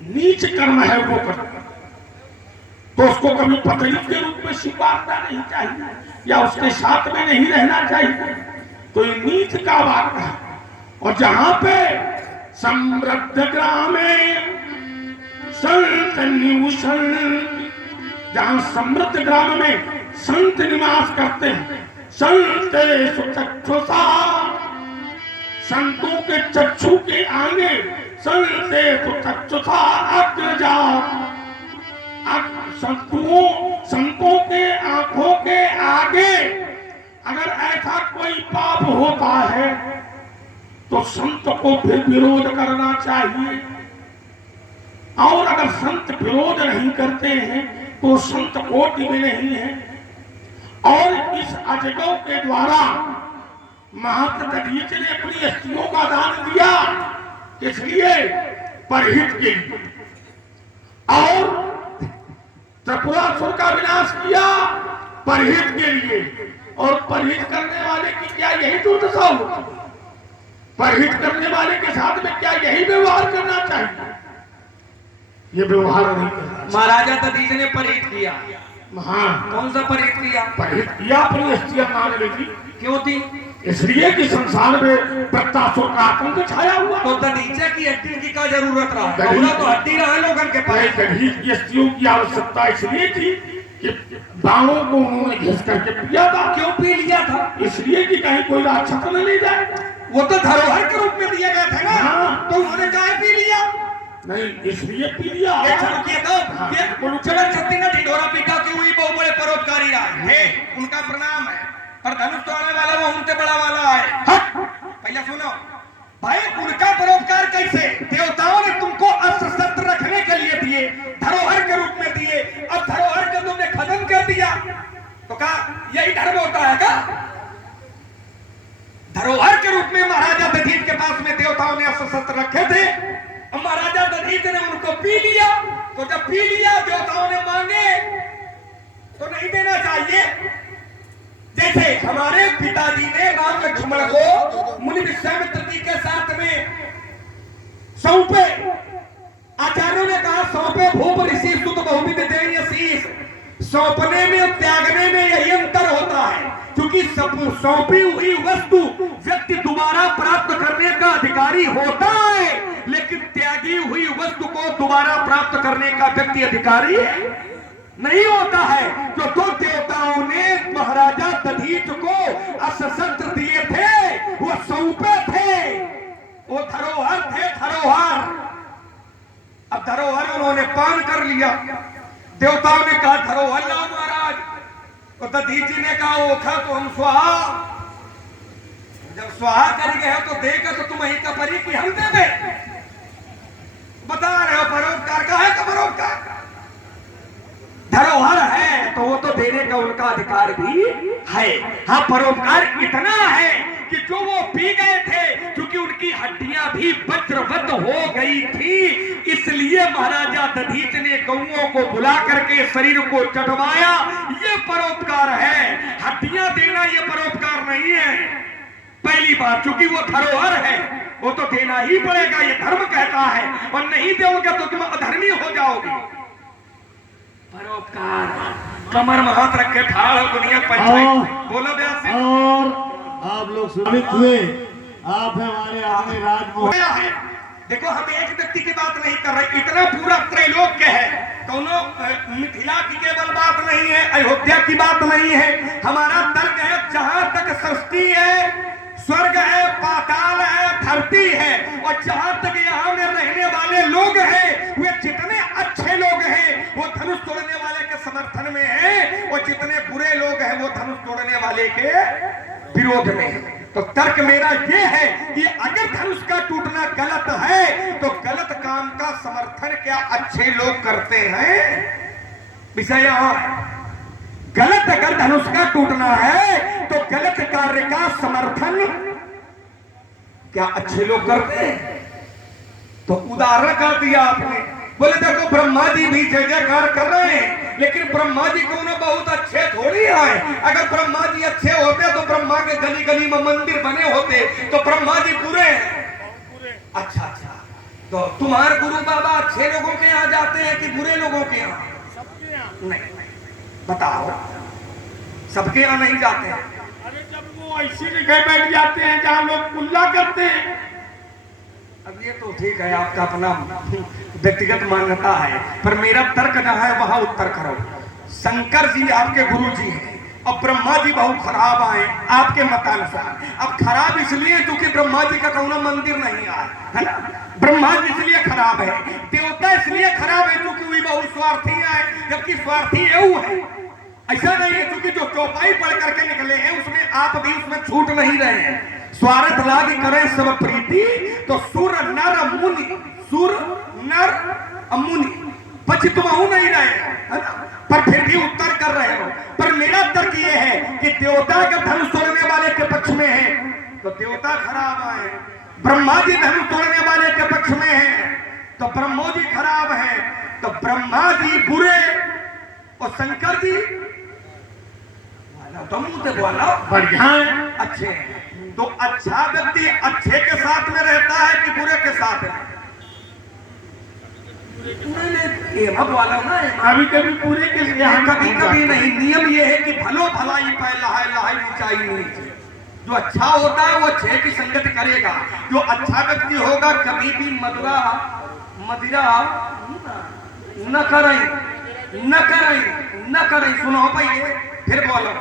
नीच कर्म है वो करता तो उसको कभी पत्नी के रूप में स्वीकारना नहीं चाहिए या उसके साथ में नहीं रहना चाहिए। तो ये नीच का वाक्य है। और जहां पे समृद्ध ग्रामे संत निवसन, जहां समृद्ध ग्राम में संत निवास करते हैं, संतेषु चक्षुषा, संतों के चक्षु के आगे, संतेषु चक्षुषा अग्रजा, संतों के आंखों के आगे अगर ऐसा कोई पाप होता है तो संत को फिर विरोध करना चाहिए। और अगर संत विरोध नहीं करते हैं तो संत कोटि में नहीं है। और इस अजगव के द्वारा महात्मा दधीच ने अपनी अस्थियों का दान दिया, इसलिए परहित के लिए, और त्रिपुरासुर का विनाश किया परहित के लिए। और परहित करने वाले की क्या यही दुर्दशा होती? परहित करने वाले के साथ में क्या यही व्यवहार करना चाहिए? ये व्यवहार नहीं करना। महाराजा दधीच ने परहित किया। हाँ, कौन सा परहित किया? परहित किया अपनी अस्थियां मांगने की। क्यों थी? इसलिए कि संसार में प्रत्याशों का आतंक छाया हुआ। तो दधीचे की हड्डी की क्या जरूरत रहा? तो हड्डी रहा लोगन के पास। दधीच की अस्थियों की आवश्यकता इसलिए थी कि बाणों को उन्होंने घिस करके पिया था। क्यों पी लिया था? इसलिए कि कहीं कोई राक्षस न ले जाए। वो तो धरोहर के रूप में दिए गए थे ना। हाँ। तो उन्होंने काहे पी लिया? नहीं, इसलिए पी लिया। ये चरण छत्ती ने ढिढोरा पीटा कि वही बहुत बड़े परोपकारी रहे। उनका प्रणाम है, पर धनुष तोड़ने वाला वो उनसे बड़ा वाला है। पहले सुनो भाई, उनका परोपकार कैसे? देवताओं ने तुमको अस्त्र शस्त्र रखने के लिए दिए, धरोहर के रूप में दिए। अब धरोहर का तुमने खत्म कर दिया तो कहा यही धर्म होता है क्या? धरोहर के रूप में महाराजा दधीच के पास में देवताओं ने अस्त्र शस्त्र रखे थे। अब महाराजा दधीच ने उनको पी लिया। तो जब पी लिया, देवताओं ने मांगे तो नहीं देना चाहिए। जैसे हमारे पिताजी ने राम लक्ष्मण को मुनि विश्वामित्र जी के साथ में सौंपे। आचार्यों ने कहा सौंपे भूप ऋषि सुत बहुविध देय शीश। सौंपने में और त्यागने में यही अंतर होता है, क्योंकि सौंपी हुई वस्तु व्यक्ति दोबारा प्राप्त करने का अधिकारी होता है, लेकिन त्यागी हुई वस्तु को दोबारा प्राप्त करने का व्यक्ति अधिकारी नहीं होता है। जो दो देवताओं ने महाराजा दधीच को अस्त्र शस्त्र दिए थे वो सौंपे थे, वो धरोहर थे, धरोहर। अब धरोहर उन्होंने पान कर लिया। देवताओं ने कहा धरोहर लाओ महाराज। तो दधीच जी ने कहा ओखा तो हम स्वाहा। जब स्वाहा कर गए तो देगा तो तुम ही का परी की हम देंगे। बता रहे हो परोपकार का है का? परोपकार धरोहर है तो वो तो देने का उनका अधिकार भी है। हाँ, परोपकार इतना है कि जो वो पी गए थे, क्योंकि उनकी हड्डियां भी वज्रवत हो गई थी, इसलिए महाराजा दधीच ने गौओं को बुला करके शरीर को चटवाया। ये परोपकार है। हड्डियां देना ये परोपकार नहीं है। पहली बात, चूंकि वो धरोहर है वो तो देना ही पड़ेगा, ये धर्म कहता है। और नहीं दोगे तो तुम अधर्मी हो जाओगे। परोपकार, कमर में हाथ रख के ठाड़ दुनिया पंचायत बोलो व्यास। और आप लोग सुनित हुए, आप हमारे आगे राजमोहन है। देखो, हम एक व्यक्ति की बात नहीं कर रहे, इतना पूरा त्रैलोक्य है। दोनों मिथिला की केवल बात नहीं है, अयोध्या की बात नहीं है। हमारा तर्क है, जहां तक सृष्टि है, स्वर्ग है, पाताल है, धरती है, और जहां तक यहाँ में रहने वाले लोग हैं, वे जितने अच्छे लोग हैं वो धनुष तोड़ने वाले के समर्थन में हैं, और जितने बुरे लोग हैं वो धनुष तोड़ने वाले के विरोध में हैं। तो तर्क मेरा ये है कि अगर धनुष का टूटना गलत है तो गलत काम का समर्थन क्या अच्छे लोग करते हैं? विषय यहाँ गलत, अगर धनुष का टूटना है तो गलत कार्य का समर्थन क्या अच्छे लोग करते हैं? तो उदाहरण कर दिया आपने। बोले देखो, ब्रह्मा जी भी जय जयकार कर रहे हैं, लेकिन ब्रह्मा जी को उन्हें बहुत अच्छे थोड़ी आए। अगर ब्रह्मा जी अच्छे होते तो ब्रह्मा के गली गली में मंदिर बने होते, तो ब्रह्मा जी बुरे हैं। अच्छा, तो तुम्हारे गुरु बाबा अच्छे लोगों के यहाँ जाते हैं कि बुरे लोगों के यहाँ? नहीं, बताओ, सबके यहाँ नहीं जाते हैं। अरे जब वो ऐसी जगह बैठ जाते हैं जहाँ लोग कुल्ला करते हैं। अब ये तो ठीक है, आपका अपना व्यक्तिगत मान्यता है, पर मेरा तर्क जहाँ है वहां उत्तर करो। शंकर जी आपके गुरु जी हैं और ब्रह्मा जी बहुत खराब आए आपके मतानुसार। अब खराब इसलिए क्योंकि ब्रह्मा जी का कौन मंदिर नहीं आया है ना, ब्रह्मा जी इसलिए खराब है। देवता इसलिए खराब है क्योंकि वही बहुत स्वार्थी आए, जबकि स्वार्थी एऊ है। ऐसा नहीं है क्योंकि जो चौपाई पढ़ करके निकले हैं उसमें आप भी उसमें छूट नहीं रहे हैं। स्वार्थ लाग करे सब प्रीति, तो सुर नर मुनि, सुर नर मुनि बच तुम नहीं रहे है ना, पर फिर भी उत्तर कर रहे हो। पर मेरा तर्क ये है कि देवता का धनुष तोड़ने वाले के पक्ष में है तो देवता खराब आए, ब्रह्मा जी धनुष तोड़ने वाले के पक्ष में है तो ब्रह्मो जी खराब है, तो ब्रह्मा जी बुरे और शंकर जी तो मुंह से बोला बढ़िया है। अच्छे। तो अच्छा व्यक्ति अच्छे के साथ में रहता है कि बुरे के साथ में? ये मत वाला ना, कभी कभी पूरे के यहाँ कभी कभी नहीं। नियम ये है कि भलो भलाई पे लहाई लहाई ऊंचाई नीचे। जो अच्छा होता है वो अच्छे की संगत करेगा। जो अच्छा व्यक्ति होगा कभी भी मदिरा न करें न करें न करें। सुनो पहले फिर बोलो,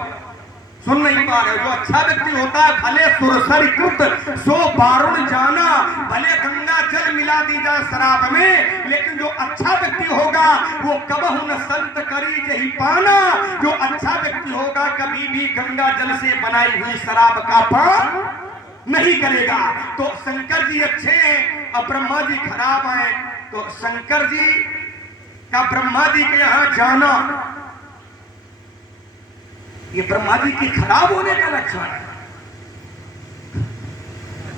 सुन नहीं पा रहे। जो अच्छा व्यक्ति होता है भले सुरसरी कृत सो बारुण जाना, भले गंगा जल मिला दी जाए शराब में, लेकिन जो अच्छा व्यक्ति होगा वो कबहु न संत करी जही पाना। जो अच्छा व्यक्ति होगा कभी भी गंगा जल से बनाई हुई शराब का पान नहीं करेगा। तो शंकर जी अच्छे हैं और ब्रह्मा जी खराब हैं, तो शंकर जी का ब्रह्मा जी के यहाँ जाना ये ब्रह्मा जी की खराब होने का लक्षण है।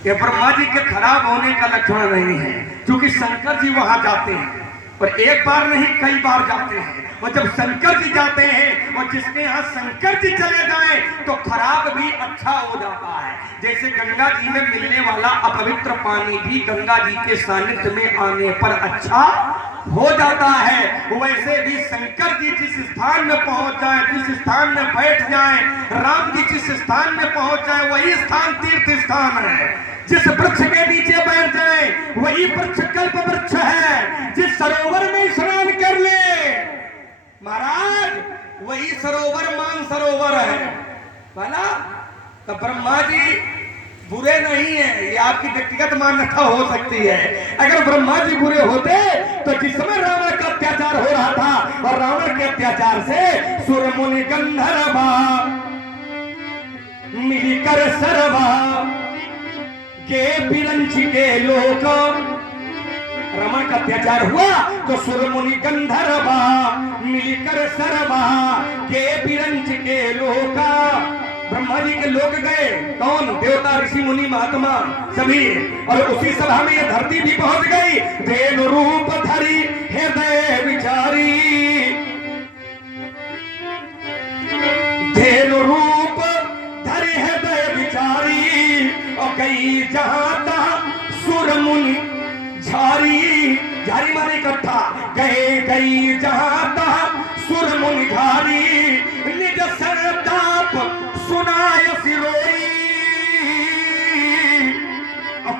ये ब्रह्मा जी के खराब होने का लक्षण नहीं है, क्योंकि शंकर जी वहां जाते हैं और एक बार नहीं कई बार जाते हैं। और जब शंकर जी जाते हैं और जिसके यहाँ शंकर जी चले जाए तो खराब भी अच्छा हो जाता है। जैसे गंगा जी में मिलने वाला अपवित्र पानी भी गंगा जी के सानिध्य में आने पर अच्छा हो जाता है, वैसे भी शंकर जी जिस स्थान में पहुंच जाए, जिस स्थान में बैठ जाए, राम जी जिस स्थान में पहुंच जाए वही स्थान तीर्थ स्थान है। जिस वृक्ष के नीचे बैठ जाए वही वृक्ष कल्प वृक्ष है। जिस सरोवर में स्नान कर ले महाराज वही सरोवर मान सरोवर है बोला। तो ब्रह्मा जी बुरे नहीं है, ये आपकी व्यक्तिगत मान्यता हो सकती है। अगर ब्रह्मा जी बुरे होते तो जिस समय रावण का अत्याचार हो रहा था और रावण के अत्याचार से सुर मुनि गंधर्वा मिलकर सरवा के बिरंच के लोक, रावण का अत्याचार हुआ तो सुर मुनि गंधर्वा मिलकर सरवा के बिरंच के लोका। ब्रह्मा जी के लोग गए, कौन? देवता ऋषि मुनि महात्मा सभी, और उसी सभा में ये धरती भी पहुंच गई। देव रूप धरी हृदय विचारी, देव रूप धरी हृदय विचारी, और गई जहां तहां सुर मुनि झारी। झारी माने इकट्ठा, गई जहां तहां सुर मुनि झारी। निज सरताप सुनाय सिरोई,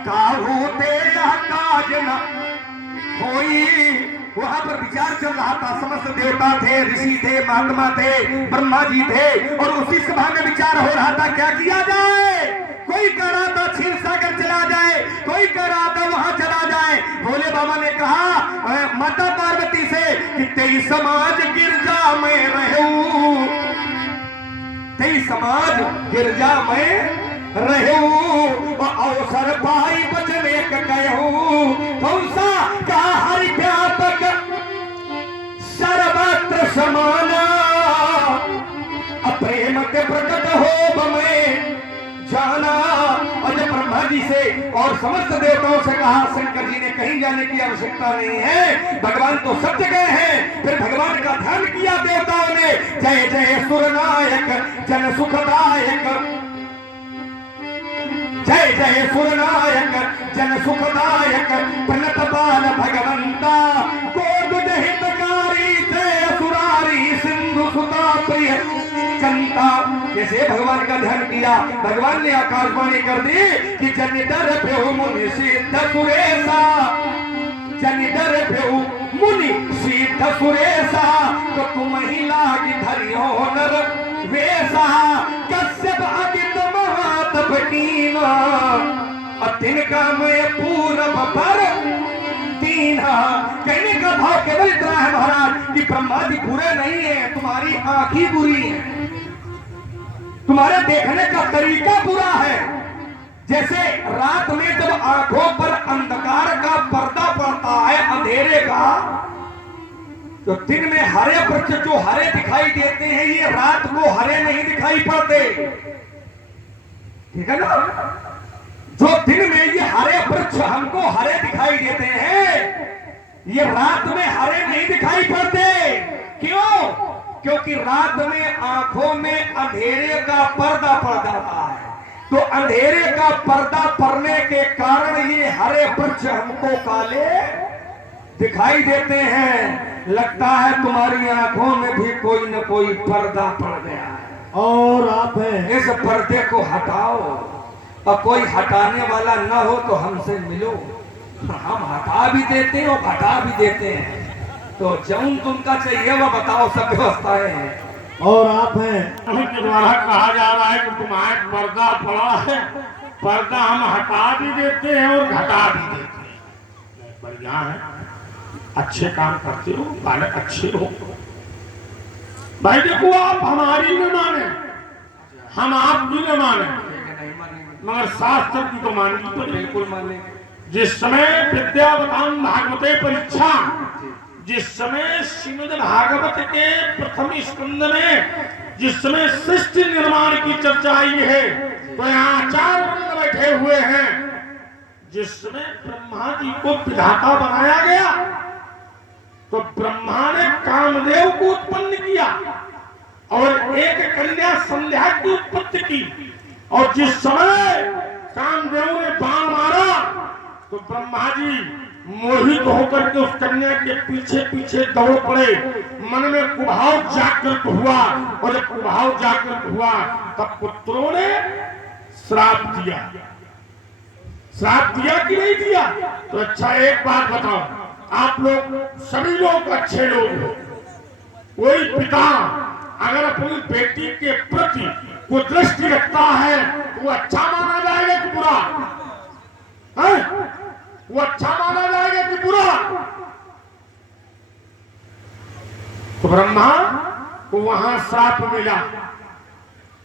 काहू तेरा काज न होई। वहां पर विचार चल रहा था, समस्त देवता थे, ऋषि थे, महात्मा थे, ब्रह्मा जी थे, और उसी सभा में विचार हो रहा था क्या किया जाए। कोई कह रहा था क्षीर सागर चला जाए, कोई कह रहा था वहां चला जाए। भोले बाबा ने कहा माता पार्वती से कि तेरी समाज गिरजा में रहूं, तेरी समाज गिरजा में रहूं, अवसर पाई बचने का कहूं। कौन सा? कहा हरि व्यापक सर्वत्र समाना, प्रेम के प्रकट हो बमें जाना। और जब ब्रह्मा जी से और समस्त देवताओं से कहा, शंकर जी ने कहीं जाने की आवश्यकता नहीं है, भगवान तो सब जगह है। फिर भगवान का ध्यान किया देवताओं ने, जय जय सुरनायक जन सुखदायक, जय जय सुरनायक जन सुखदायक प्रणत बाल भगवंता गोद हितकारी जय असुरारी सिंधु सुता प्रिय चंता। जैसे भगवान का ध्यान किया, भगवान ने आकाशवाणी कर दी कि जन डर पे मुनि सिद्ध सुरेशा, जन डर पे मुनि सिद्ध सुरेशा, तो तुम ही लागी धरियो नर वेसा। कश्यप अदित महातप कीना, और तिनका मैं पूरब पर दीना। कहने का भाव केवल इतना है महाराज कि ब्रह्मा जी बुरे नहीं है, तुम्हारी आंख ही बुरी है, तुम्हारे देखने का तरीका बुरा है। जैसे रात में जब आंखों पर अंधकार का पर्दा पड़ता है अंधेरे का, तो दिन में हरे वृक्ष जो हरे दिखाई देते हैं, ये रात को हरे नहीं दिखाई पड़ते, ठीक है ना। जो दिन में ये हरे वृक्ष हमको हरे दिखाई देते हैं, ये रात में हरे नहीं दिखाई पड़ते। क्यों? क्योंकि रात में आंखों में अंधेरे का पर्दा पड़ जाता है, तो अंधेरे का पर्दा पड़ने के कारण ये हरे वृक्ष हमको काले दिखाई देते हैं। लगता है तुम्हारी आंखों में भी कोई न कोई पर्दा पड़ गया है, और आप हैं इस पर्दे को हटाओ, और कोई हटाने वाला न हो तो हमसे मिलो, हम हटा भी देते हैं और घटा भी देते हैं। तो जौन तुमका चाहिए वह बताओ, सब व्यवस्थाएं हैं। और आप हैं के द्वारा कहा जा रहा है कि तुम्हारे पर्दा पड़ा है, पर्दा हम हटा भी देते हैं और घटा भी देते हैं। बढ़िया है, अच्छे काम करते हो, बालक अच्छे हो। भाई देखो, आप हमारी न माने, हम आपकी न माने, मगर शास्त्र की तो माननी पड़ेगी। बिल्कुल माने। जिस समय विद्यावतान भागवते परीक्षा, जिस समय श्रीमद् भागवत के प्रथम स्कंद में जिस समय सृष्टि निर्माण की चर्चा आई है, तो यहाँ आचार्य वृंद बैठे हुए हैं। जिस समय ब्रह्मा जी को विधाता बनाया गया, तो ब्रह्मा ने कामदेव को उत्पन्न किया और एक कन्या संध्या की उत्पत्ति की। और जिस समय कामदेव ने बाण मारा, तो ब्रह्मा जी मोहित होकर के उस कन्या के पीछे पीछे दौड़ पड़े। मन में कुभाव जागृत हुआ, और जब कुभाव जागृत हुआ तब पुत्रों ने श्राप दिया। श्राप दिया कि नहीं दिया? तो अच्छा एक बात बताओ, आप लोग सभी लोग अच्छे लोग हो, कोई पिता अगर अपनी बेटी के प्रति कोई दृष्टि रखता है तो वो अच्छा माना जाएगा कि बुरा है? वो अच्छा माना जाएगा कि बुरा? तो ब्रह्मा को वहां श्राप मिला,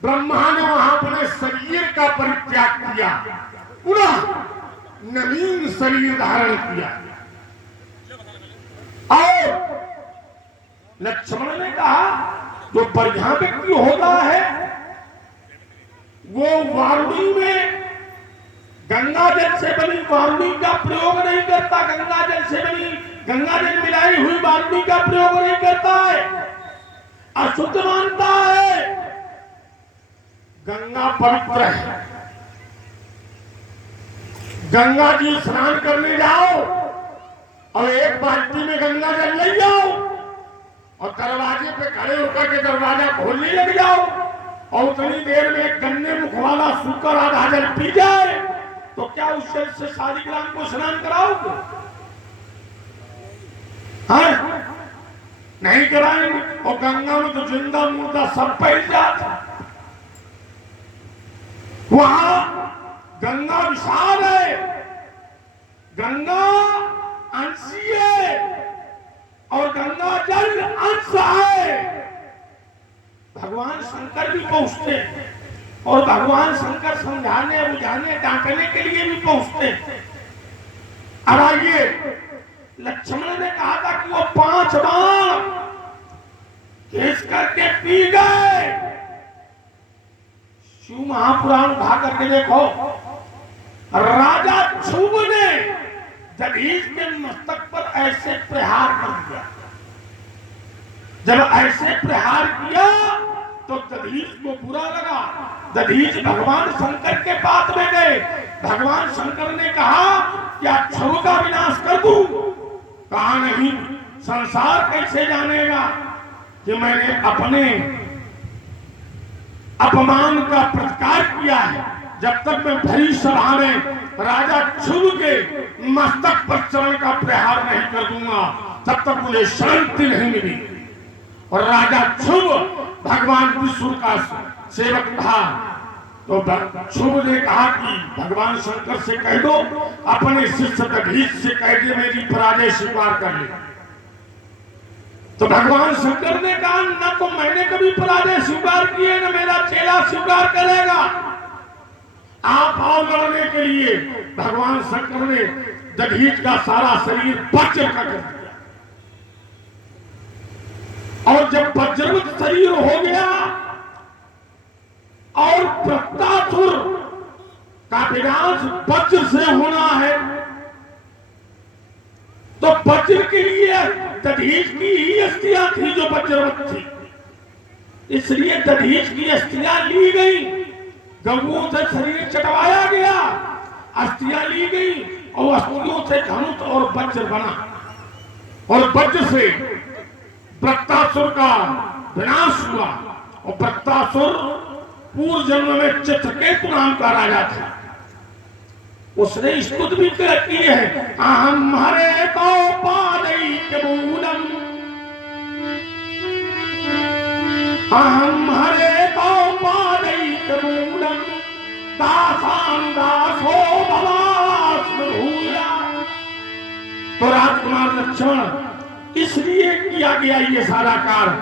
ब्रह्मा ने वहां अपने शरीर का परित्याग किया, पुनः नवीन शरीर धारण किया। और लक्ष्मण ने कहा जो बढ़िया व्यक्ति होता है वो वारुणी में गंगा जल से बनी वारुणी का प्रयोग नहीं करता, गंगा जल से बनी गंगा जल मिलाई हुई वारुणी का प्रयोग नहीं करता है, अशुद्ध मानता है। गंगा पवित्र है, गंगा जी स्नान करने जाओ और एक बाल्टी में गंगा जल ले जाओ और दरवाजे पे खड़े होकर के दरवाजा खोलने लग जाओ, और उतनी देर में एक गन्ने मुख वाला सूकर आधा जल पी जाए, तो क्या उस जल से शालिग्राम को स्नान कराओगे? हाँ? नहीं कराएंगे। और गंगा में तो जिंदा मुर्दा सब पैल जाता। वहां गंगा विशाल है, गंगा अंशी है और गंगा जल अंश है। भगवान शंकर भी पहुंचते हैं और भगवान शंकर समझाने बुझाने डांटने के लिए भी पहुंचते हैं। अब आइए, लक्ष्मण ने कहा था कि वो 5 बाण खींच करके पी गए। शिव महापुराण उठा करके देखो, राजा क्षुब्ध ने दधीच के मस्तक पर ऐसे प्रहार कर दिया। जब ऐसे प्रहार किया तो दधीच को बुरा लगा। दधीच भगवान शंकर के पास में गए। भगवान शंकर ने कहा क्या छव का विनाश कर दूं? कहा नहीं, संसार कैसे जानेगा कि मैंने अपने अपमान का प्रतिकार किया है। जब तक मैं भरी सभा में राजा छुब के मस्तक पर चरण का प्रहार नहीं कर दूंगा, तब तक मुझे शांति नहीं मिली। और राजा छुब भगवान विष्णु का सेवक था, तो छुब ने कहा कि भगवान शंकर से कह दो अपने शिष्य दधीच से कह दे मेरी पराजय स्वीकार कर ले। तो भगवान शंकर ने कहा न तो मैंने कभी पराजय स्वीकार की है, न मेरा चेला स्वीकार करेगा। आप आओ लड़ने के लिए। भगवान शंकर ने दधीच का सारा शरीर वज्र का कर दिया, और जब वज्रवत शरीर हो गया और प्रत्यासुर का विनाश वज्र से होना है, तो वज्र के लिए दधीच की ही अस्थियां थी जो वज्रवत थी, इसलिए दधीच की अस्थियां ली गई। गौओं से शरीर चटवाया गया, अस्थियां ली गई और अस्थियों से धनुष और वज्र बना, और वज्र से वृत्तासुर का विनाश हुआ। और वृत्तासुर पूर्व जन्म में चित्रकेतु नाम का राजा था। उसने स्तुति भी की है, अहम हरे तो पादैक मूलम, अहम हरे तो पादैक मूलम, दासां दासो भवास्म भूया। तो राजकुमार लक्ष्मण इसलिए किया गया ये सारा कार्य।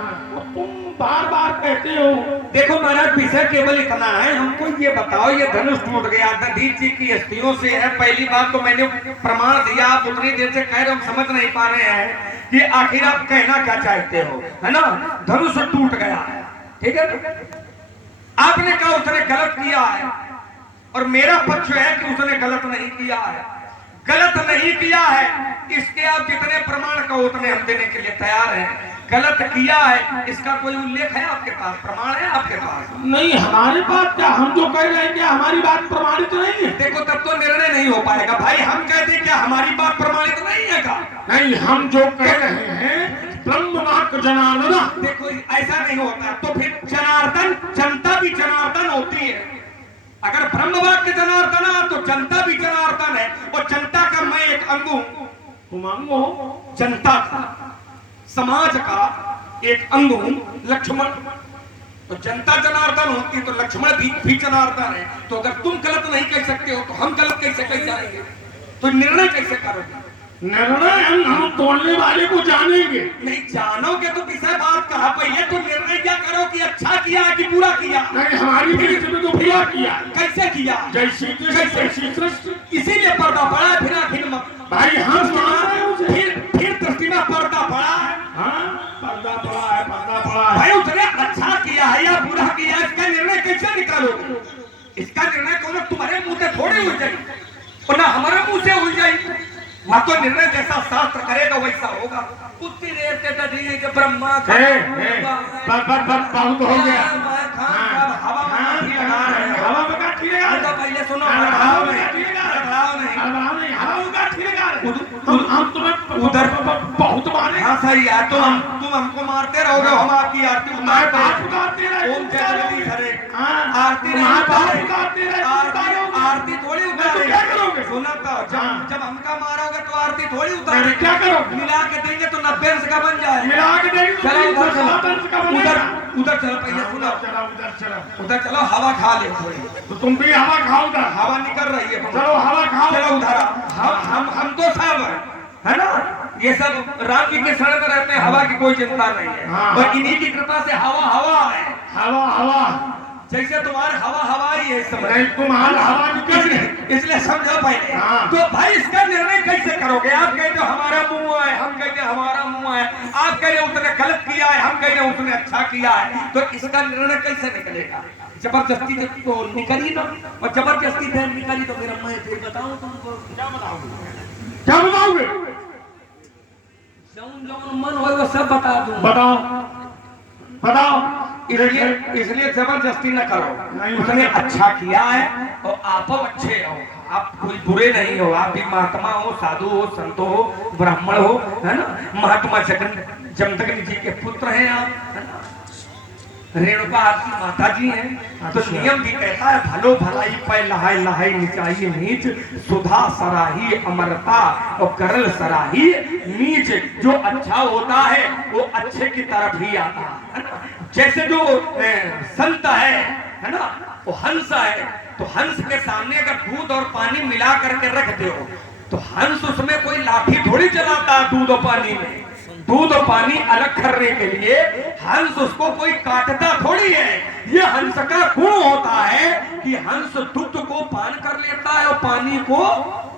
तुम बार बार कहते हो। देखो महाराज, विषय केवल इतना है, हमको ये बताओ ये धनुष टूट गया दधीच जी की अस्थियों से है। पहली बात तो मैंने प्रमाण दिया, आप उतनी देर से कह रहे हो, समझ नहीं पा रहे हैं कि आखिर आप कहना क्या चाहते हो, है ना। धनुष टूट गया है, ठीक है। आपने कहा उसने गलत किया है, और मेरा पक्ष है कि उसने गलत नहीं किया है। गलत नहीं किया है, इसके आप जितने प्रमाण कहो उतने हम देने के लिए तैयार हैं। गलत किया है, इसका कोई उल्लेख है आपके पास, प्रमाण है आपके पास? नहीं, हमारे पास क्या, हम जो कह रहे हैं क्या हमारी बात प्रमाणित नहीं है? देखो तब तो निर्णय नहीं हो पाएगा भाई। हम कहते क्या हमारी बात प्रमाणित नहीं है का? नहीं, हम जो कह रहे हैं ब्रह्म वाक्य जनार्दन। देखो ऐसा नहीं होता, तो फिर जनार्दन, जनता भी जनार्दन होती है। अगर ब्रह्म वाक्य जनार्दन तो जनता भी जनार्दन है, और जनता का मैं एक अंग हूं। तुम अंग हो जनता का, समाज का एक अंग हूं लक्ष्मण। तो जनता जनार्दन होती तो लक्ष्मण भी जनार्दन है। तो अगर तुम गलत नहीं कह सकते हो तो हम गलत कैसे कह जाएंगे? तो निर्णय कैसे करोगे? निर्णय हम तोड़ने वाले को जानेंगे। नहीं जानोगे तो विषय बात कहा, पहले तो निर्णय क्या करो कि अच्छा किया कि बुरा किया। नहीं, हमारी दृष्टि में तो बुरा किया। कैसे किया? जैसी सृष्टि, इसीलिए पर्दा पड़ा है। फिर आखिर भाई हम फिर दृष्टि में पर्दा पड़ा है। हाँ, पर्दा पड़ा है, पर्दा पड़ा है। भाई उसने अच्छा किया है या बुरा किया, इसका निर्णय कैसे निकालोगे? इसका निर्णय कौन तुम्हारे मुंह से थोड़ी हो जाए, और ना हमारे मुंह से हो जाए। वह तो निर्णय जैसा शास्त्र करेगा वैसा होगा। उतनी देर से दधीच के ब्रह्मा बहुत हो गया। हवा में काठी लगा। तो पहले सुनो, हम तुम्हें उधर बहुत मारे। हाँ सही है, तुम हमको मारते रहोगे, हम आपकी आरती उतारते रहे। ओम जय जगदीश हरे। आरती आरती आरती थोड़ी उतारे। क्या करोगे? सुना तो जब हमका मारोगे तो आरती थोड़ी उतारे। क्या करोगे? मिला के देंगे तो 90 अंश का बन जाए। मिला के देंगे तो 7 अंश का बनेगा। उधर चलो, पहले सुनो, उधर चलो, हवा खा ले थोड़ी। तो तुम भी हवा खाओ उधर। हवा निकल रही है, चलो हवा खाओ। चलो उधर। हम तो सब है ना, ये सब राम जी के शरण में रहते हैं, हवा की कोई चिंता नहीं है। और इन्हीं की कृपा से हवा है। हवा जैसे तुम्हारे हवा ही है इस समय। नहीं, तुम्हारा हवा निकल गई, इसलिए समझो पहले। हाँ। तो भाई इसका निर्णय कैसे करोगे? आप कहते हो हमारा मुंह है, हम कहते हैं हमारा मुंह है। आप कह रहे उसने गलत किया है, हम कह रहे उसने अच्छा किया है। तो इसका निर्णय कैसे निकलेगा? जबरदस्ती तो निकली ना, और जबरदस्ती फिर निकली तो फिर मैं फिर बताऊं तुमको। क्या बताओगे? जौन मन हो वो सब बता दूं। बताओ। इसलिए इसलिए जबरदस्ती न करो। नहीं, उसने अच्छा किया है और आप अच्छे हो, आप कोई बुरे नहीं हो। आप भी महात्मा हो, साधु हो, संत हो, ब्राह्मण हो, है ना। महात्मा जमदग्नि जी के पुत्र हैं आप, है ना। रेणुका आपकी माता जी हैं। तो नियम भी कहता है भलो भलाई पै लहाई लहाई निचाई नीच, सुधा सराही अमरता और करल सराही नीच। जो अच्छा होता है वो अच्छे की तरफ ही आता है ना। जैसे जो संत है ना, वो हंस है, तो हंस के सामने अगर दूध और पानी मिला करके रख दो तो हंस उसमें कोई लाठी थोड़ी चलाता दूध और पानी में। दूध और पानी अलग करने के लिए हंस उसको कोई काटता थोड़ी है। ये हंस का गुण होता है कि हंस दूध को पान कर लेता है और पानी को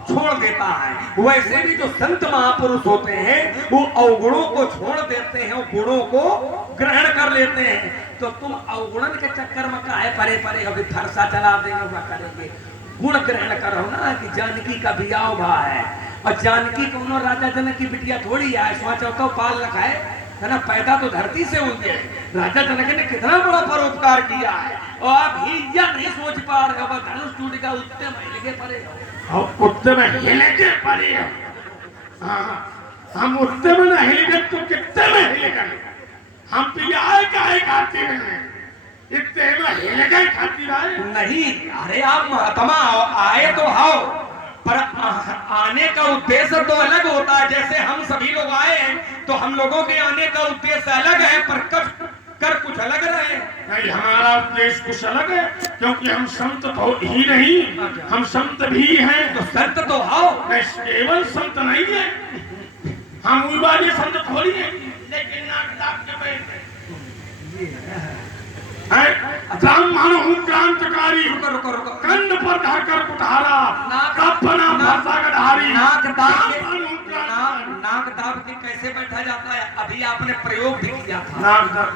छोड़ देता है। वैसे भी जो संत महापुरुष होते हैं वो अवगुणों को छोड़ देते हैं, गुणों को ग्रहण कर लेते हैं। तो तुम अवगुणन के चक्कर में काहे परे परे अभी फरसा चला देंगे करेंगे। गुण ग्रहण करो ना कि जानकी का बियाह भा है और जानकी कोनो राजा जनक की बिटिया थोड़ी है। सोचो तो पाल रखा है ना, पैदा तो धरती से हुई है। राजा जनक ने कितना बड़ा परोपकार किया है और आप ही या नहीं सोच पा रहे हो। धनुष टूट गया उत्ते में लगे पड़े हो और उत्ते में हिलेगे पड़े हो। हम उत्ते में ना हिलेगे तो कितने में हिलेगा। हम पियाए काहे खाती हैं, इतने में हिलेगे खाती रहे नहीं। अरे आप महात्मा आए तो आओ, पर आने का उद्देश्य तो अलग होता है। जैसे हम सभी लोग आए हैं तो हम लोगों के आने का उद्देश्य अलग है, पर कर कुछ अलग रहे। नहीं, हमारा उद्देश्य कुछ अलग है, क्योंकि हम संत तो ही नहीं, हम संत भी हैं। तो संत तो आओ, नहीं केवल संत नहीं है, हम वही वाले संत थोड़ी है। लेकिन नाक दाब के बैठे ब्राह्मण हूँ क्रांतिकारी, रुको कंध पर धरकर कुठारा, अपना भाषा का धारी। नाक दाब के कैसे बैठा जाता है? अभी आपने प्रयोग भी किया था। नाक दाब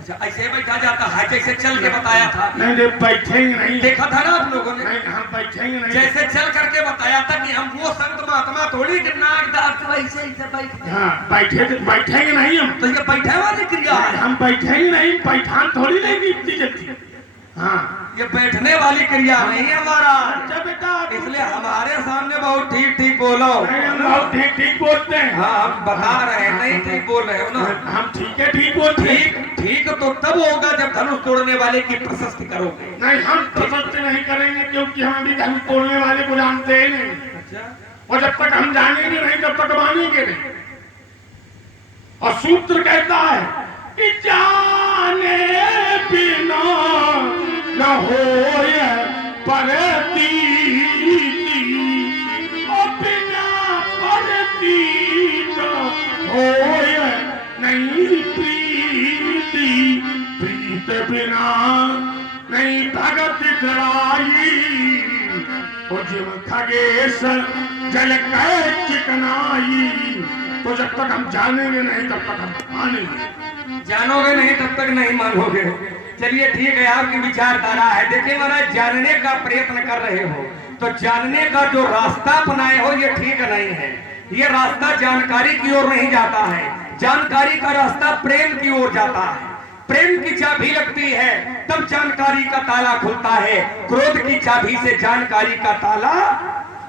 अच्छा, ऐसे बैठा जाता है जैसे चल के बताया था। नहीं, बैठेंगे नहीं। देखा था ना आप लोगों ने? नहीं, हम बैठेंगे नहीं। जैसे चल करके बताया था कि हम वो संत महात्मा थोड़ी कि नाक दाब के वैसे ही बैठे। हाँ, बैठेंगे नहीं हम। तो ये बैठे वाली क्रिया है। हम बैठेंगे नहीं, बैठान थोड़ी लेगी इतनी जल्दी। हाँ, ये बैठने वाली क्रिया नहीं है हमारा। अच्छा बेटा, इसलिए हमारे सामने बहुत ठीक ठीक बोलो। नहीं, हम बहुत ठीक ठीक बोलते हैं। हाँ, हम बता रहे हैं, नहीं ठीक बोल रहे हो ना। हम ठीक है, ठीक बोलते हैं। ठीक तो तब होगा जब धनुष तोड़ने वाले की प्रशस्ति करोगे। नहीं, हम प्रशस्ति नहीं करेंगे, क्योंकि हम अभी धनुष तोड़ने वाले को जानते ही नहीं। अच्छा, और जब तक हम जानेंगे नहीं तब तक मानेंगे नहीं। और सूत्र कहता है कि जाने बिना न होय परतीति, और बिना परतीत होय नहीं प्रीति, प्रीत बिना नहीं भगत जराई, और जीव खगेश जल कह चिकनाई। तो जब तक हम जानेंगे नहीं तब तक हम मानेंगे। जानोगे नहीं तब तक नहीं मानोगे। चलिए ठीक है, आपकी विचारधारा है। देखिए महाराज, जानने का प्रयत्न कर रहे हो तो जानने का जो रास्ता अपनाए हो ये ठीक नहीं है। ये रास्ता जानकारी की ओर नहीं जाता है। जानकारी का रास्ता प्रेम की ओर जाता है। प्रेम की चाबी लगती है तब जानकारी का ताला खुलता है। क्रोध की चाबी से जानकारी का ताला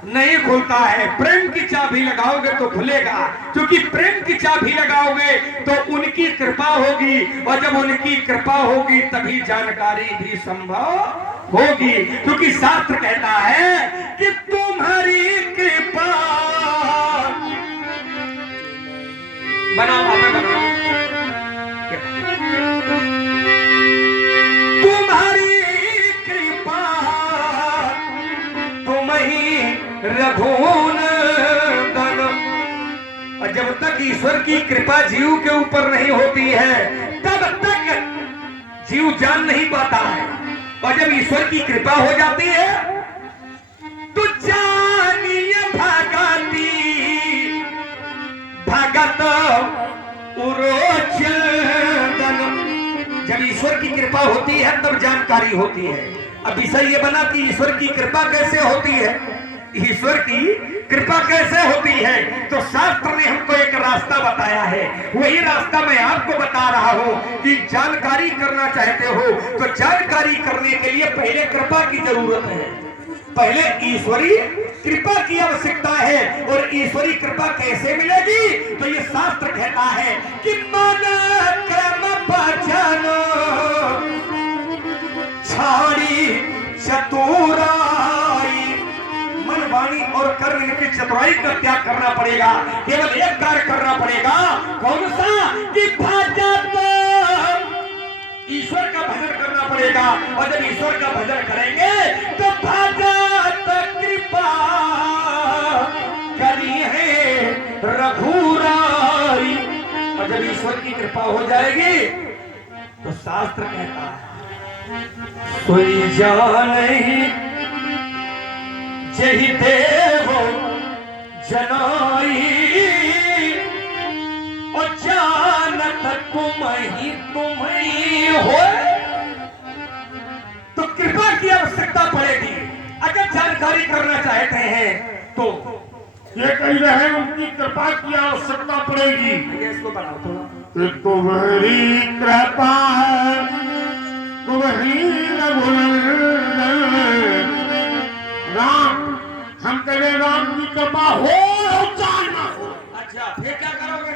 नहीं खुलता है। प्रेम की चाबी लगाओगे तो खुलेगा, क्योंकि प्रेम की चाबी लगाओगे तो उनकी कृपा होगी, और जब उनकी कृपा होगी तभी जानकारी भी संभव होगी। क्योंकि शास्त्र कहता है कि तुम्हारी कृपा बनाओ तुम्हारी कृपा तुम ही रघुन दनम। और जब तक ईश्वर की कृपा जीव के ऊपर नहीं होती है तब तक जीव जान नहीं पाता है। और जब ईश्वर की कृपा हो जाती है तो जानिए भगती भगत उरोचन। जब ईश्वर की कृपा होती है तब जानकारी होती है। अब विषय ये बना कि ईश्वर की कृपा कैसे होती है। ईश्वर की कृपा कैसे होती है तो शास्त्र ने हमको एक एक रास्ता बताया है, वही रास्ता मैं आपको बता रहा हूं कि जानकारी करना चाहते हो तो जानकारी करने के लिए पहले कृपा की जरूरत है, पहले ईश्वरीय कृपा की आवश्यकता है। और ईश्वरीय कृपा कैसे मिलेगी? तो ये शास्त्र कहता है कि मन क्रम बचन छाड़ी चतुराई, मन वाणी और कर्म की चतुराई का त्याग करना पड़ेगा। केवल एक कार्य करना पड़ेगा, कौन सा? कि भजन, ईश्वर का भजन करना पड़ेगा। और जब ईश्वर का भजन करेंगे तो भजत कृपा करी है रघुराई। और जब ईश्वर की कृपा हो जाएगी तो शास्त्र कहता है सोई जानहि जहि देव जनाई, और जानत तुम ही हो। तो कृपा की आवश्यकता पड़ेगी। अगर जानकारी करना चाहते हैं तो ये कह रहे हैं उनकी कृपा की आवश्यकता पड़ेगी। इसको बढ़ाओ थोड़ा। एक तो मेरी कृपा है तो वही राम, हम कह राम की कृपा हो चाहे ना हो। अच्छा, फिर क्या करोगे?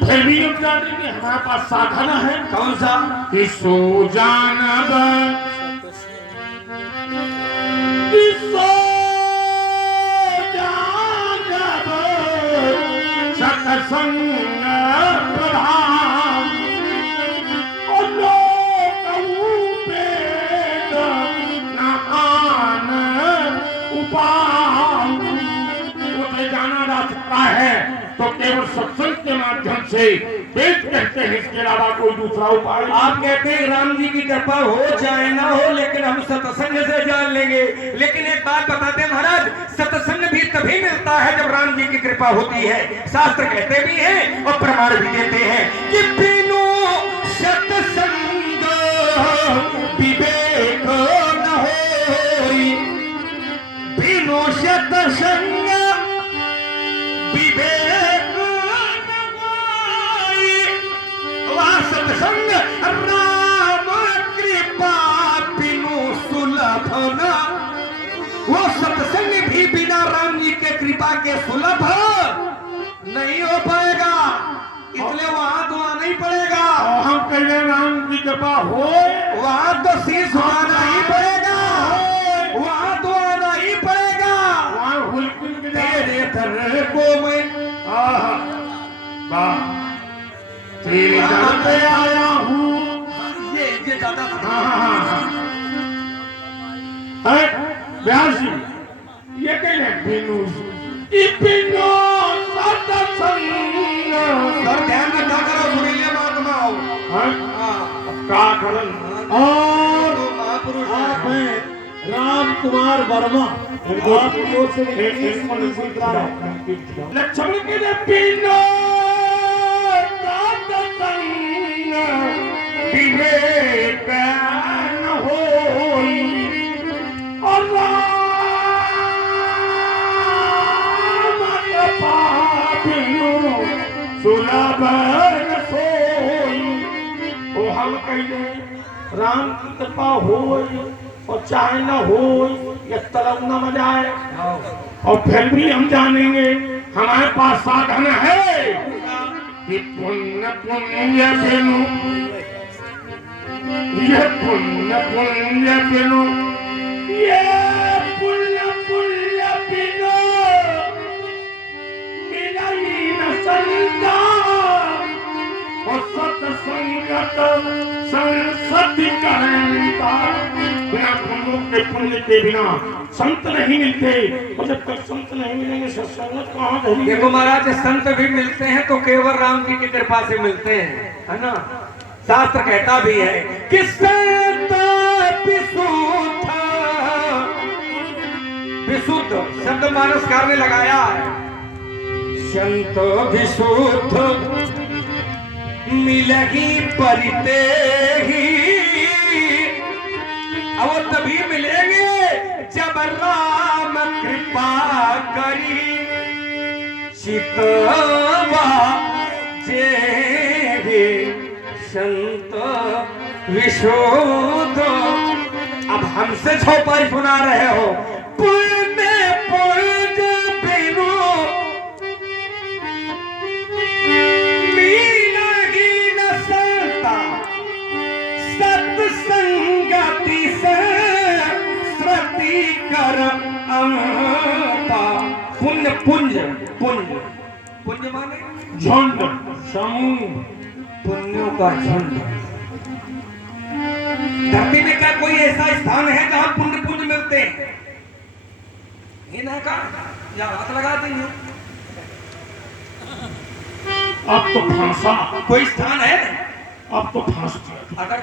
फिर भी हम जानेंगे, हमारे पास साधन है। कौन सा? कि सो जानब सत्संग प्रधान और लोकऊ वेद न आन उपाय। उसे जाना जा सकता है तो केवल सत्संग के माध्यम से वेद कहते हैं, इसके अलावा कोई दूसरा उपाय। आप कहते हैं राम जी की कृपा हो चाहे ना हो, लेकिन हम सत्संग से जान लेंगे। लेकिन एक बात बताते हैं महाराज, सत्संग भी तभी मिलता है जब राम जी की कृपा होती है। शास्त्र कहते भी हैं और प्रमाण भी देते हैं कि बिनु सत्संग विवेक न होई, बिनु सत्संग विवेक न होई। वह सत्संग राम कृपा बिनु सुलभ न, वो सत्संग भी बिना राम जी के कृपा के सुलभ नहीं हो पाएगा, इसलिए वहां तो आना ही पड़ेगा। और हम कह रहे राम की कृपा हो, वहां तो शीश आना ही पड़ेगा, वहां तो आना ही पड़ेगा। वहाँ हुलकिन के तेरे दर को मैं तेरे दर पे आया हूँ। ये ज्यादा व्यास जी ये कह रहे बिनु बिनु सत्संग। और ध्यान में क्या करो, सुरीले महात्मा हो। का करन और महापुरुष आप हैं राम कुमार वर्मा, आपकी ओर से लक्ष्मण के लिए बिनु सत्संग विवेक न होई, और सुलभ न सोई। ओ हम कहिए राम की कृपा होई और चाहे न होई, ये तलब न मजाए। और फिर भी हम जानेंगे हमारे पास साधन है कि पुण्य पुण्य बिनु, ये पुण्य पुण्य बिनु, ये पुण्य पुण्य बिनु मिलाई न संगा। और सत्संगत संसति करता, बिना पुण्य के बिना संत नहीं मिलते। और जब तक संत नहीं मिलेंगे सत्संगत कहाँ करेंगे? देखो महाराज, संत भी मिलते हैं तो केवल राम जी की कृपा से मिलते हैं, है ना। शास्त्र कहता भी है कि संत विशुद्ध शब्द मानसकार ने लगाया है, संत विशुद्ध मिलगी परिते ही। अब तभी मिलेंगे जब राम कृपा करी चितवाई। विशुद्ध। अब हमसे छौपाई सुना रहे हो, पुण्य पुण्य बिनु मीनाहीन संता, सत्संगति से श्रुति कर अमता। पुण्य पुंज, पुंज पुंज माने झुंड, समूह, पुण्यों का झुंड। धरती में क्या कोई ऐसा स्थान है जहां पुण्य पुंज मिलते हैं? इन्हें का या हाथ लगा देंगे। अब तो फांसा, कोई स्थान है? अब तो फांस दिया। अगर